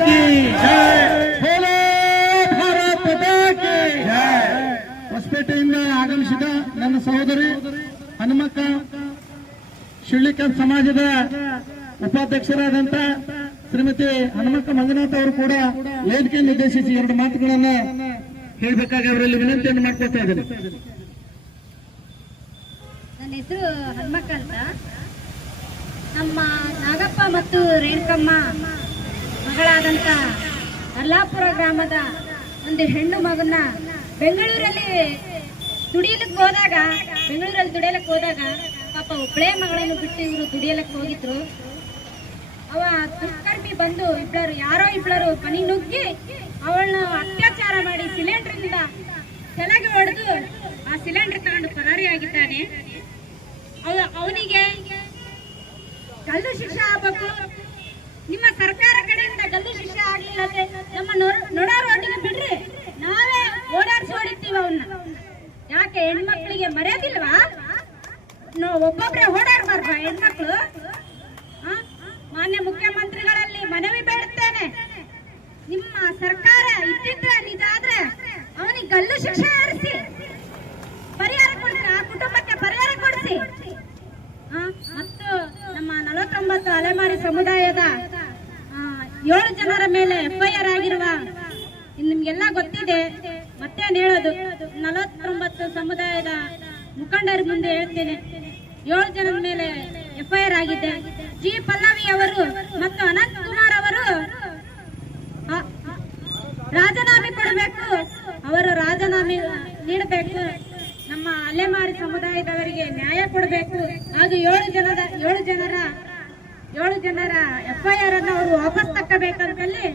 की जय, बोलो ಭಾರತ್ ಮಾತಾ ಕಿ ಜೈ. ಹೊಸಪೇಟೆಯಿಂದ ಆಗಮಿಸಿದ ನನ್ನ ಸಹೋದರಿ ಹನುಮಕ್ಕ, ಶಿಳ್ಳಿಕಲ್ ಸಮಾಜದ ಉಪಾಧ್ಯಕ್ಷರಾದಂತ ಶ್ರೀಮತಿ ಹನುಮಕ್ಕ ಮಂಜುನಾಥ್ ಅವರು ಕೂಡ ವೇದಿಕೆ ನಿರ್ದೇಶಿಸಿ 2 ಮಾತುಗಳನ್ನ ಹೇಳಬೇಕಾಗಿ ಅವರಲ್ಲಿ ವಿನಂತಿಯನ್ನು ಮಾಡ್ಕೊಳ್ತಾ ಇದ್ದೇನೆ. ನನ್ನ ಹೆಸರು ಹನುಮಕ್ಕ ಅಂತ. ನಮ್ಮ ನಾಗಪ್ಪ ಮತ್ತು ರೇಣುಕಮ್ಮ ಮಗಳಾದಂತ ಅಲ್ಲಾಪುರ ಗ್ರಾಮದ ಒಂದು ಹೆಣ್ಣು ಮಗನ್ನ ಬೆಂಗಳೂರಲ್ಲಿ ದುಡಿಯಲಿಕ್ಕೆ ಹೋದಾಗ ಪಾಪ ಒಬ್ಬಳೇ ಮಗಳನ್ನು ಬಿಟ್ಟು ಇವರು ದುಡಿಯಲಿಕ್ಕೆ ಹೋಗಿದ್ರು. ಅವ ದುಷ್ಕರ್ಮಿ ಬಂದು ಯಾರೋ ಇಬ್ಬರು ಮನೆ ನುಗ್ಗಿ ಅವಳನ್ನ ಅತ್ಯಾಚಾರ ಮಾಡಿ ಸಿಲಿಂಡರ್ನಿಂದ ಕೆಳಗೆ ಹೊಡೆದು ಆ ಸಿಲಿಂಡರ್ ತಗೊಂಡು ಪರಾರಿಯಾಗಿದ್ದಾನೆ. ಅವನಿಗೆ ಗಲ್ಲು ಶಿಕ್ಷೆ ಆಗಬೇಕು. ನಿಮ್ಮ ಸರ್ಕಾರ ಕಡೆಯಿಂದ ಗಲ್ಲು ಶಿಕ್ಷೆ ಆಗ್ಲಿಲ್ಲ ಅಂದ್ರೆ ನಮ್ಮ ನೊಡಾರು ಒಟ್ಟಿಗೆ ಬಿಡ್ರಿ, ನಾವೇ ಓಡಾಡ್ಸಿ ಹೊಡಿತೀವಿ ಅವನ್ನ. ಯಾಕೆ ಹೆಣ್ಮಕ್ಳಿಗೆ ಮರ್ಯಾದಿಲ್ವಾ? ಒಬ್ಬೊಬ್ರೆ ಓಡಾಡ್ಬಾರ್ದ ಹೆಣ್ಮಕ್ಳು? ಮಾನ್ಯ ಮುಖ್ಯಮಂತ್ರಿಗಳಲ್ಲಿ ಮನವಿ ಬೇಡುತ್ತೇನೆ, ನಿಮ್ಮ ಸರ್ಕಾರ ಇದ್ದಿದ್ರೆ ನಿಜ ಆದ್ರೆ ಅವನಿಗೆ ಗಲ್ಲು ಶಿಕ್ಷೆ ಹಾರಿಸಿ ಪರಿಹಾರ ಕೊಡಿಸಿ, ಆ ಕುಟುಂಬಕ್ಕೆ ಪರಿಹಾರ ಕೊಡಿಸಿ. ಮತ್ತು ನಮ್ಮ 49 ಅಲೆಮಾರಿ ಸಮುದಾಯದ 7 ಜನರ ಮೇಲೆ FIR ಆಗಿರುವ ನಿಮ್ಗೆಲ್ಲ ಗೊತ್ತಿದೆ, ಮತ್ತೇನು ಹೇಳೋದು. 49 ಸಮುದಾಯದ ಮುಖಂಡರ ಮುಂದೆ ಹೇಳ್ತೇನೆ, 7 ಜನರ ಮೇಲೆ FIR ಆಗಿದೆ. ಜಿ ಪಲ್ಲವಿ ಅವರು ಮತ್ತು ಅನಂತ್ ಕುಮಾರ್ ಅವರು ರಾಜೀನಾಮೆ ಕೊಡಬೇಕು, ಅವರು ರಾಜೀನಾಮೆ ನೀಡಬೇಕು. ನಮ್ಮ ಅಲೆಮಾರಿ ಸಮುದಾಯದವರಿಗೆ ನ್ಯಾಯ ಕೊಡಬೇಕು. ಹಾಗೂ 7 ಜನರ FIR ಅನ್ನು ಅವರು ವಾಪಸ್ ತಕ್ಕಬೇಕಂತಲ್ಲಿ